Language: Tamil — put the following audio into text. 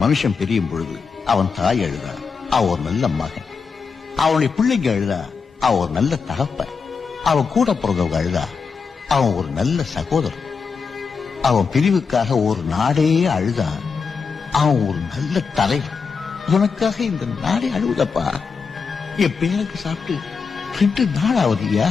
மனுஷன் பிரியும் பொழுது அவன் தாய் அழுதா அவன் ஒரு நல்ல மகன், அவனுடைய பிள்ளைங்க அழுதா அவன் ஒரு நல்ல தகப்பன், அவன் கூட பிறந்தவங்க அழுதா அவன் ஒரு நல்ல சகோதரன், அவன் பிரிவுக்காக ஒரு நாடே அழுதா அவன் ஒரு நல்ல தலைவன். உனக்காக இந்த நாடே அழுவுதப்பா. என் பேருக்கு சாப்பிட்டு 2 நாள் ஆகுதியா?